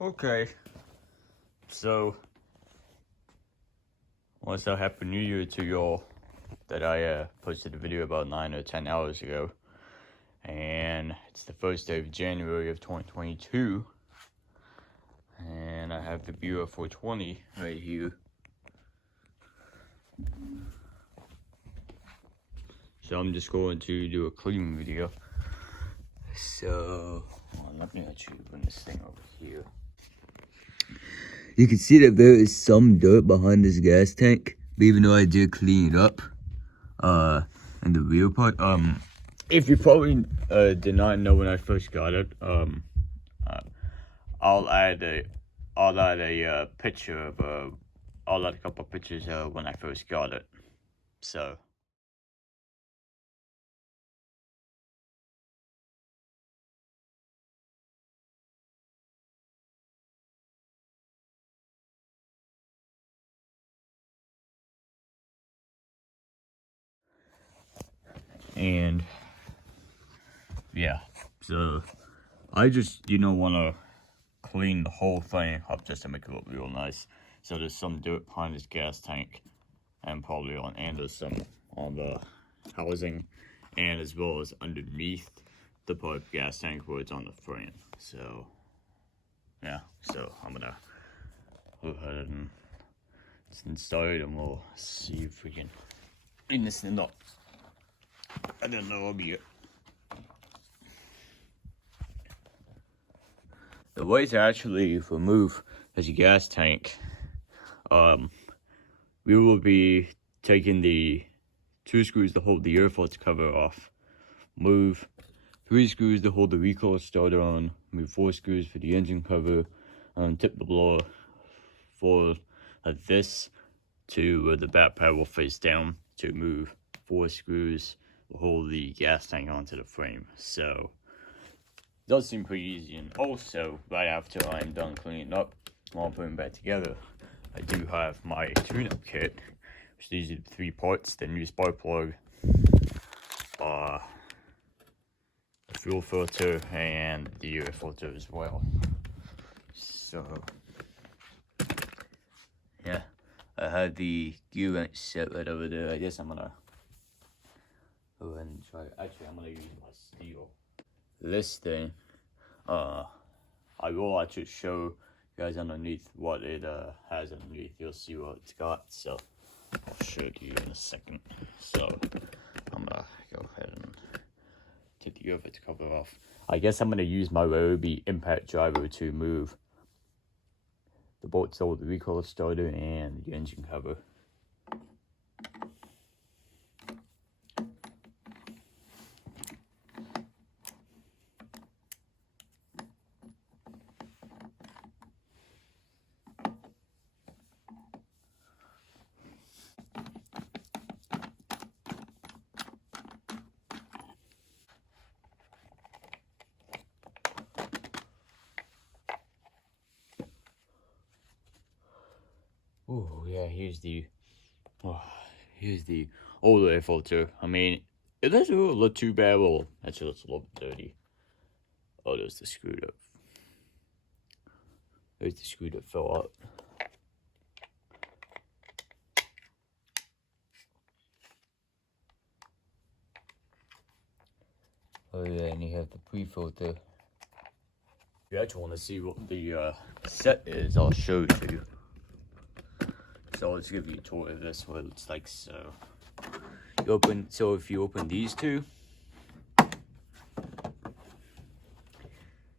Okay, so I want to say Happy New Year to y'all. That I posted a video about 9 or 10 hours ago, and it's the first day of January of 2022, and I have the Br420 right here. So I'm just going to do a cleaning video. So let me actually bring this thing over here. You can see that there is some dirt behind this gas tank, but even though I did clean it up, in the rear part, if you probably did not know when I first got it, I'll add a picture of I'll add a couple of pictures when I first got it. So. And yeah, so I just want to clean the whole thing up just to make it look real nice. So there's some dirt behind this gas tank, and probably there's some on the housing, and as well as underneath the gas tank where it's on the frame. So yeah, so I'm gonna go ahead and install it, and we'll see if we can clean this thing up. I don't know, I'll be it. The way to actually remove this gas tank, we will be taking the 2 screws to hold the air filter cover off, move 3 screws to hold the recoil starter on, move 4 screws for the engine cover, and tip the blower forward like this to where the back pad will face down to move 4 screws to hold the gas tank onto the frame. So it does seem pretty easy. And also, right after I'm done cleaning up, while putting it back together, I do have my tune-up kit, which these are the 3 parts: the new spark plug, the fuel filter, and the air filter as well. So yeah, I had the gear wrench set right over there. I guess I'm gonna go ahead and try. Actually, I'm gonna use my Stihl. This thing, I will actually show you guys underneath what it has underneath. You'll see what it's got. So I'll show it to you in a second. So I'm gonna go ahead and take the over to cover off. I guess I'm gonna use my Ryobi impact driver to move the bolts over the recoil starter and the engine cover. Oh yeah, here's the old air filter. I mean, it doesn't really look too bad. Well, actually, looks a little bit dirty. Oh, there's the screw that. There's the screw that fell out. Oh yeah, and you have the pre-filter. If you actually want to see what the set is, I'll show it to you. So let's give you a tour of this, what it looks like. So if you open these two,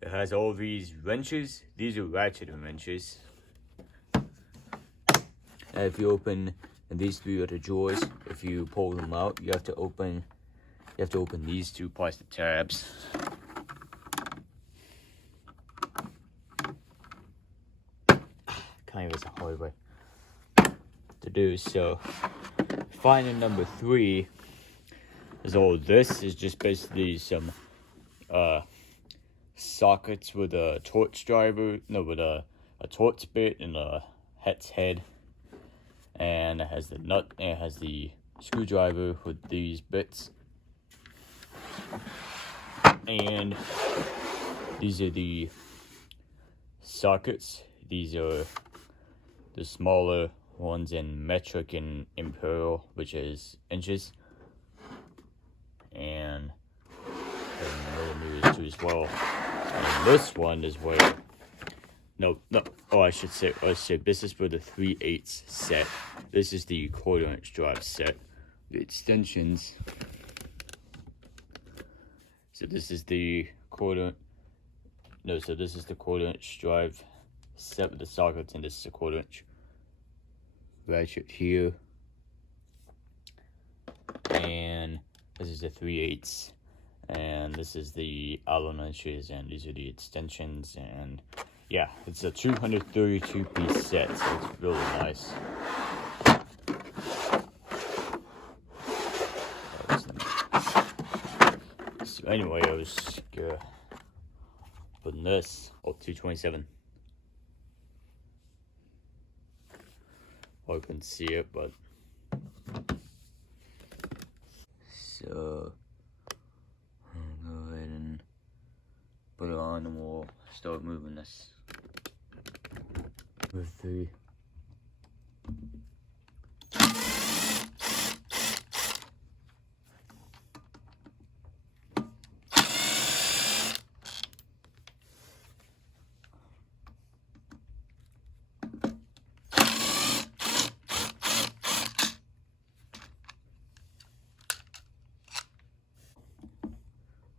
it has all these wrenches. These are ratchet wrenches. And if you open, and these 3 other drawers, if you pull them out, you have to open these 2 plastic tabs. Kind of is a hard way to do. So finding number 3 is all this is just basically some sockets with a torch driver, with a torch bit and a hex head, and it has the nut, and it has the screwdriver with these bits, and these are the sockets. These are the smaller ones in metric and imperial, which is inches, and millimeters too as well. And this one is where I should say this is for the 3/8 set. This is the 1/4" drive set. The extensions. So this is the this is the 1/4" drive set with the sockets, and this is a 1/4" ratchet here. And this is the 3/8, and this is the Allen wrenches, and these are the extensions. And yeah, it's a 232 piece set, so it's really nice. So anyway, I was putting this 227. I couldn't see it, but so I'll go ahead and put it on, and we'll start moving this. With 3.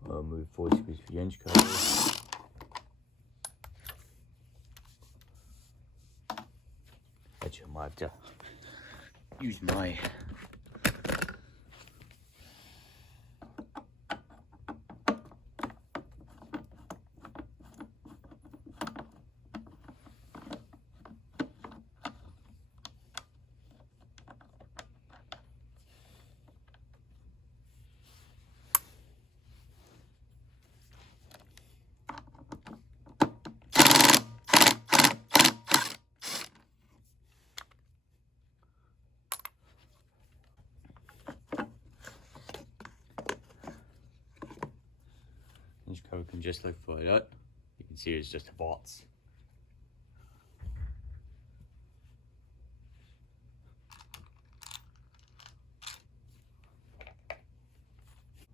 I'll move 4 screws for the inch cover. Actually, I might have to use my inch cover can just look like that. You can see it's just a box.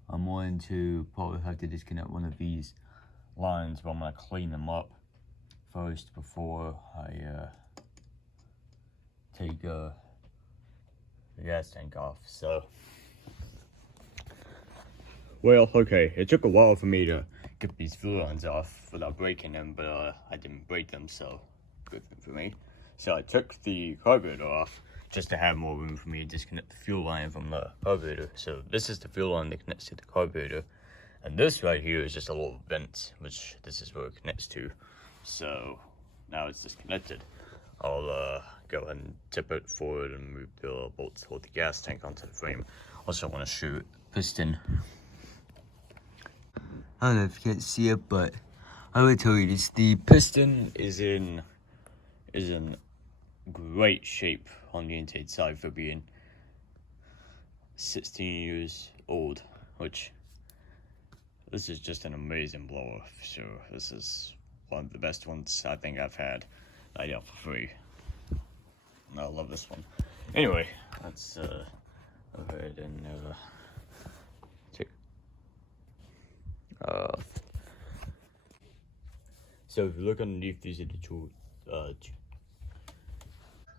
I'm going to probably have to disconnect one of these lines, but I'm going to clean them up first before I take the gas tank off. So, well, okay, it took a while for me to get these fuel lines off without breaking them, but I didn't break them, so good for me. So I took the carburetor off just to have more room for me to disconnect the fuel line from the carburetor. So this is the fuel line that connects to the carburetor, and this right here is just a little vent, which this is where it connects to. So now it's disconnected. I'll go ahead and tip it forward and move the bolts to hold the gas tank onto the frame. Also, I want to shoot piston. I don't know if you can't see it, but I would tell you this: the piston is in great shape on the intake side for being 16 years old, which this is just an amazing blower. So this is one of the best ones I think I've had. I got for free. I love this one. Anyway, let's go ahead and check. So if you look underneath, these are the two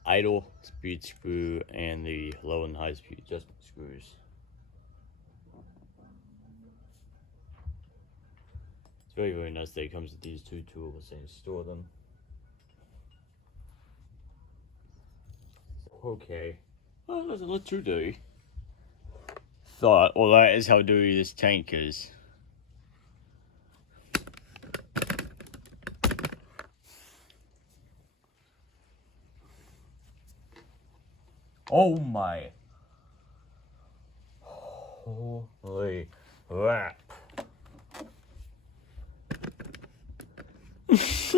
idle speed screw and the low and high speed adjustment screws. It's very, very nice that it comes with these two tools and you store them. Okay, well, that doesn't look too dirty. Thought, well, that is how dirty this tank is. Oh my. Holy crap. This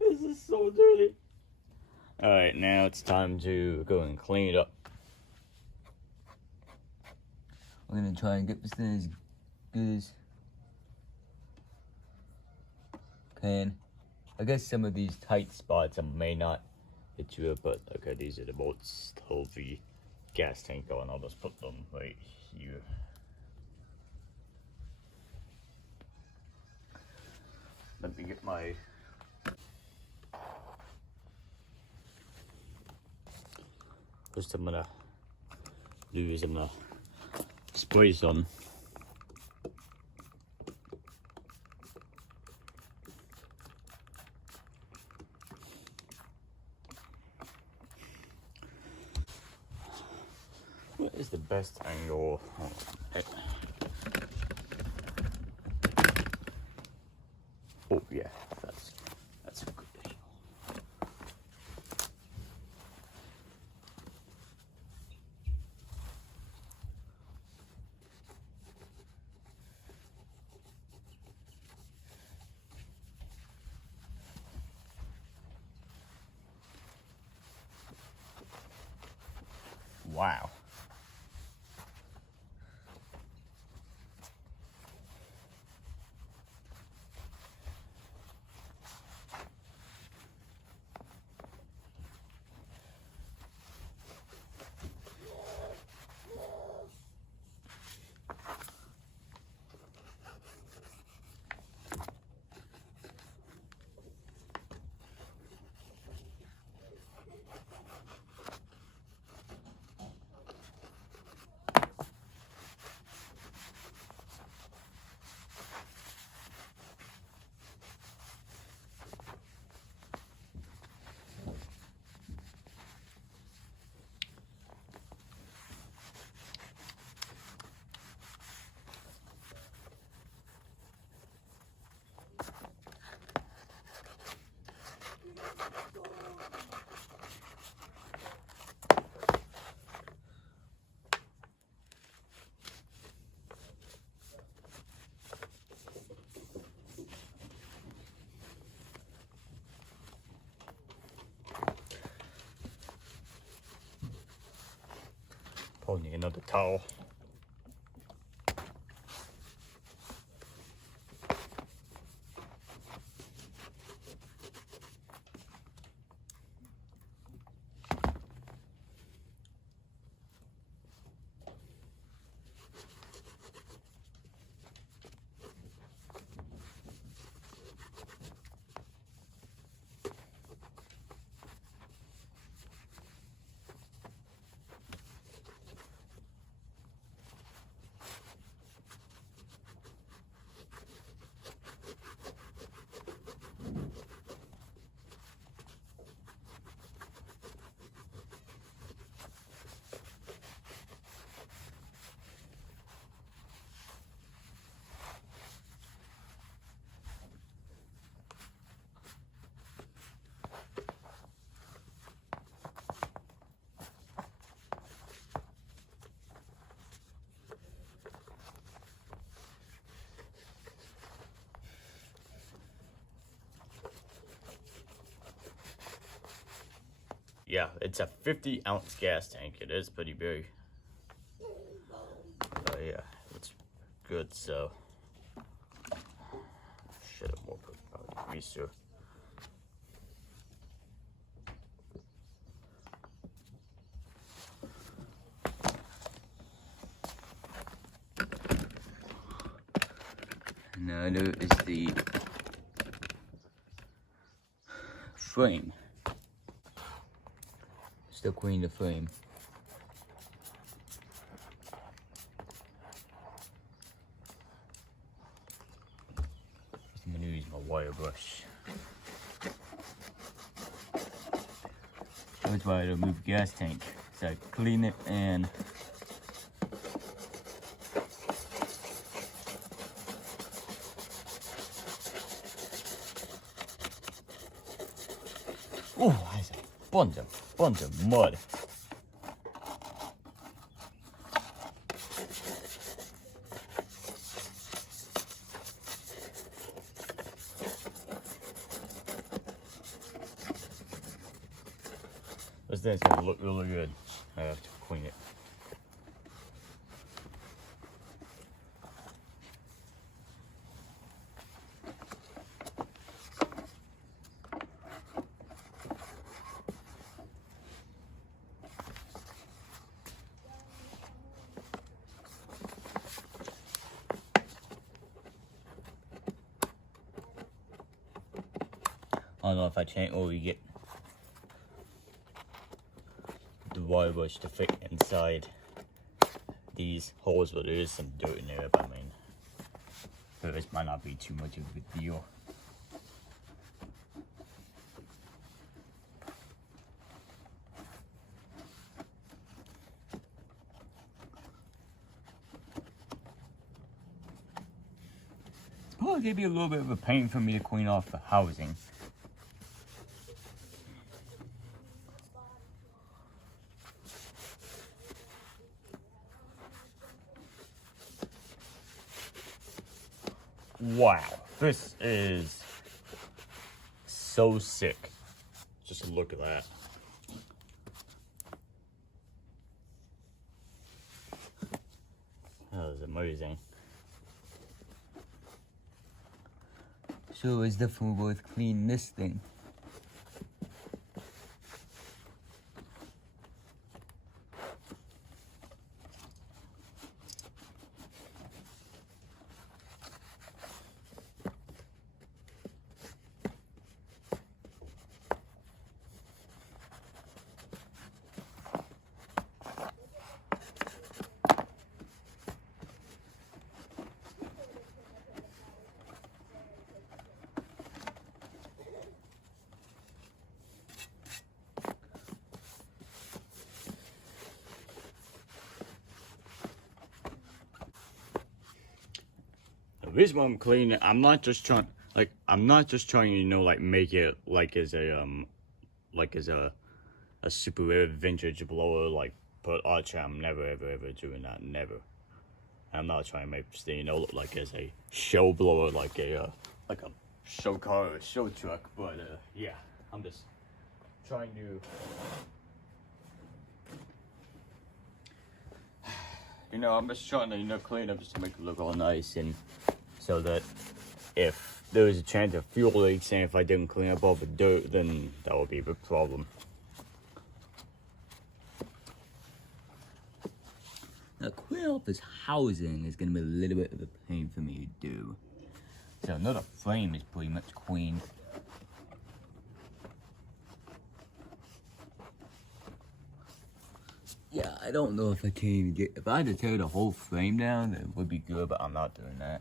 is so dirty. Alright, now it's time to go and clean it up. We're gonna try and get this thing as good as can. I guess some of these tight spots I may not hit to it, but okay, these are the bolts to hold the gas tank on. I'll just put them right here. Let me get my first I'm gonna do is I'm gonna spray some. What is the best angle? Oh yeah, that's a good angle. Wow. Probably need another towel. Yeah, it's a 50-ounce gas tank. It is pretty big. Oh yeah, it's good. So should have more put greaser. Now there is the frame. Still clean the frame. I'm gonna use my wire brush. That's why I remove the gas tank. So I clean it and oh, that's a bunch of mud. This thing's gonna look really good. I have to clean it. I don't know if I can't really get the wire brush to fit inside these holes, but there is some dirt in there. But I mean, this might not be too much of a deal. It's probably gonna be a little bit of a pain for me to clean off the housing. Wow, this is so sick. Just look at that. That was amazing. So it's definitely worth cleaning this thing. This one I'm cleaning. I'm not just trying, you know, like make it like as a super vintage blower, like put archer. I'm never ever doing that. Never. I'm not trying to make this thing, you know, look like as a show blower, like a show car or a show truck. But yeah, I'm just trying to, you know, I'm just trying to, you know, clean up just to make it look all nice, and so that if there was a chance of fuel leaks and if I didn't clean up all the dirt, then that would be a big problem. Now, cleaning off this housing is going to be a little bit of a pain for me to do. So another frame is pretty much clean. Yeah, I don't know if I can even get, if I had to tear the whole frame down, it would be good, but I'm not doing that.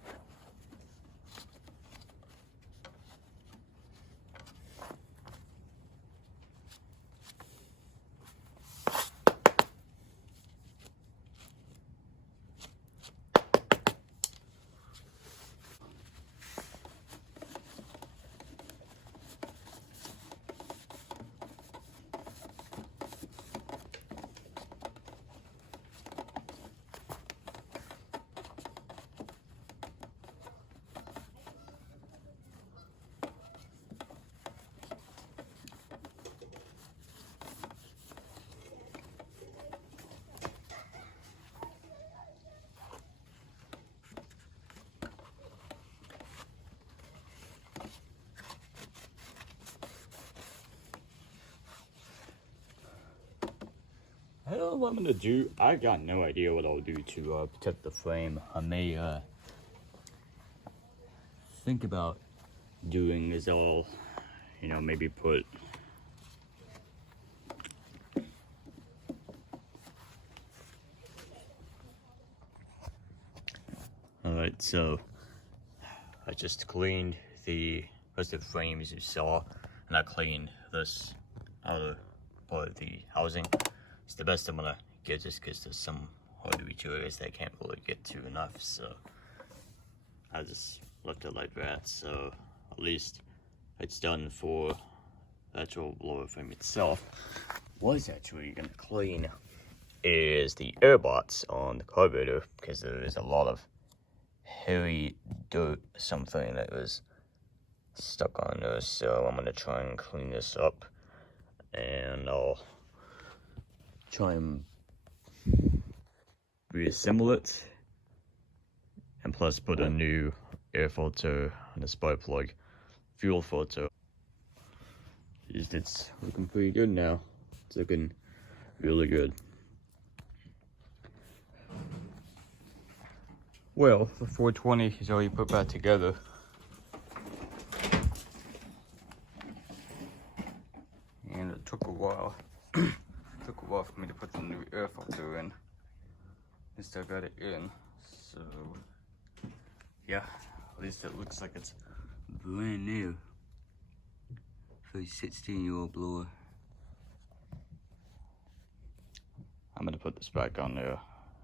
I don't know what I'm gonna do. I got no idea what I'll do to protect the frame. I may think about doing is all, you know, maybe put alright, so I just cleaned the rest of the frame as you saw, and I cleaned this outer part of the housing. It's the best I'm gonna get just because there's some hard to reach areas that I can't really get to enough, so I just left it like that. So at least it's done for the actual blower frame itself. What is actually gonna clean is the air bots on the carburetor, because there is a lot of hairy dirt, something that was stuck on there. So I'm gonna try and clean this up, and I'll try and reassemble it, and plus put a new air filter and a spark plug fuel filter. It's looking pretty good now. It's looking really good. Well, the 420 is already put back together. while for me to put the new air filter in. At least I got it in, so yeah, at least it looks like it's brand new for a 16-year-old blower. I'm gonna put this back on there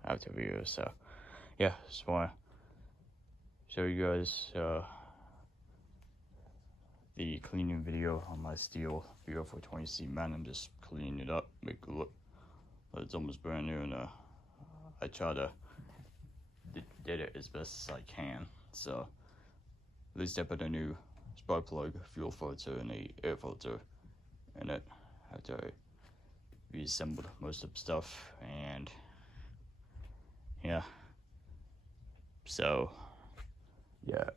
after the video, so yeah, just wanna show you guys the cleaning video on my Stihl Br420c magnum. Just clean it up, make it look like it's almost brand new, and I try to did it as best as I can. So at least I put a new spark plug, fuel filter, and a air filter in it after I reassembled most of the stuff. And yeah, so yeah,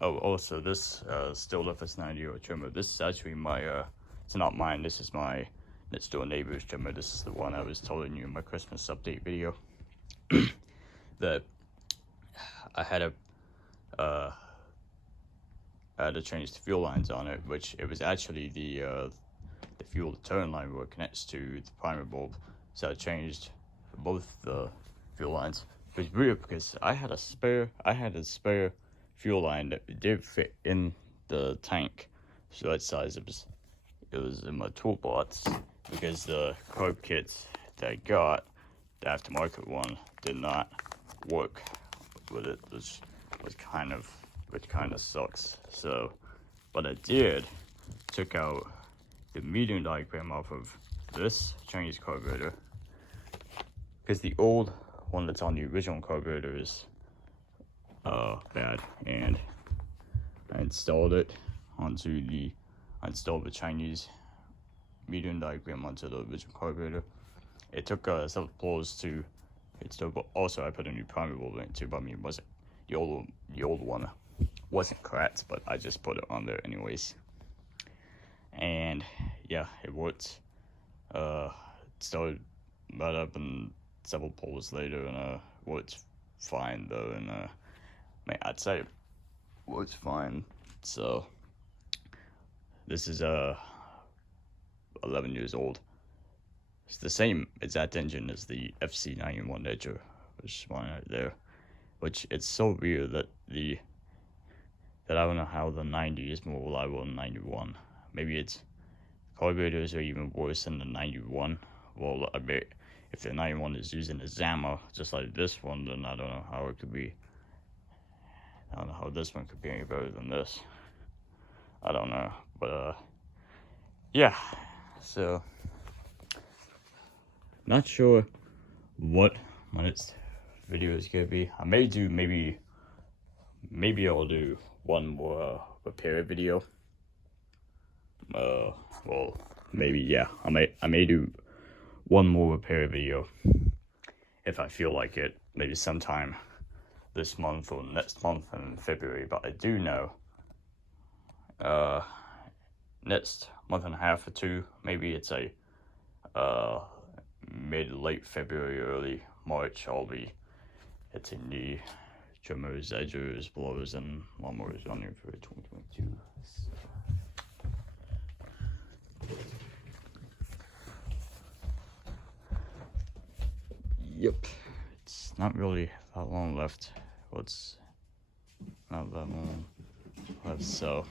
oh, also this Stihl Br420 trimmer, this is actually my it's not mine, this is my next door neighbor's trimmer. This is the one I was telling you in my Christmas update video that I had to change the fuel lines on it, which it was actually the fuel turn line where it connects to the primer bulb. So I changed both the fuel lines. It was weird because I had a spare fuel line that did fit in the tank, so that size it was in my toolbox, because the carb kits that I got, the aftermarket one, did not work with it, which kind of sucks. So what I did, took out the medium diagram off of this Chinese carburetor, because the old one that's on the original carburetor is bad, and I installed the Chinese medium diagram onto the original carburetor. It took several blows to install. Also, I put a new primer bulb in it too, but I mean, it wasn't the old one wasn't correct, but I just put it on there anyways. And yeah, it worked. Started right up, and several pulls later, and worked fine though. And I'd say it works fine. So this is 11 years old. It's the same exact engine as the FC91 Edger, which is one right there. Which it's so weird that I don't know how the 90 is more reliable than 91. Maybe it's carburetors are even worse than the 91. Well, I bet if the 91 is using a Zama just like this one, then I don't know how it could be. I don't know how this one could be any better than this. I don't know, but yeah. So not sure what my next video is gonna be. I may do maybe I'll do one more repair video. Well, maybe, yeah, I may do one more repair video if I feel like it, maybe sometime this month or next month in February. But I do know next month and a half or two, maybe it's a late February, early March, I'll be hitting the trimmers, edgers, blowers, and lawnmowers running for 2022. Yep, it's not really that long left. Well, it's not that long left, so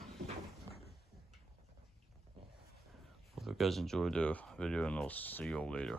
hope you guys enjoyed the video, and I'll see you all later.